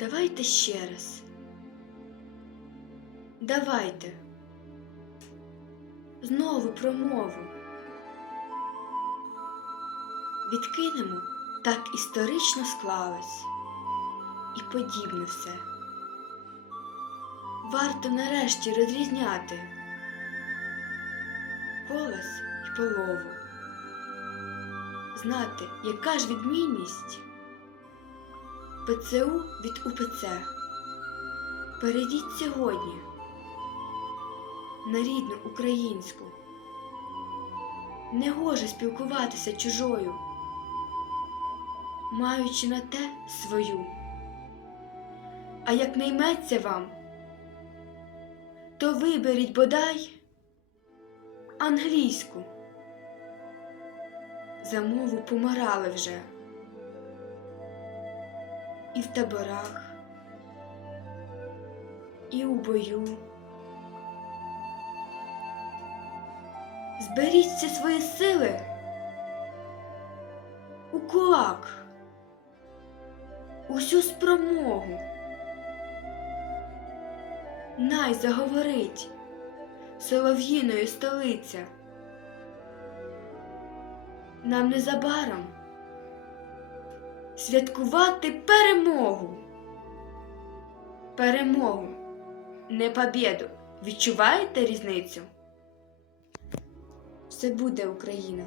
давайте ще раз. Давайте. Знову про мову. Відкинемо так історично склалось і подібне все. Варто нарешті розрізняти голос і полову. Знати, яка ж відмінність ПЦУ від УПЦ. Перейдіть сьогодні на рідну українську. Не гоже спілкуватися чужою, маючи на те свою. А як не йметься вам, то виберіть бодай англійську. За мову помирали вже і в таборах, і у бою. Зберіть всі свої сили у кулак, усю спромогу. Най заговорить солов'їною столиця. Нам незабаром святкувати перемогу. Перемогу, не побєду. Відчуваєте різницю? Все буде Україна.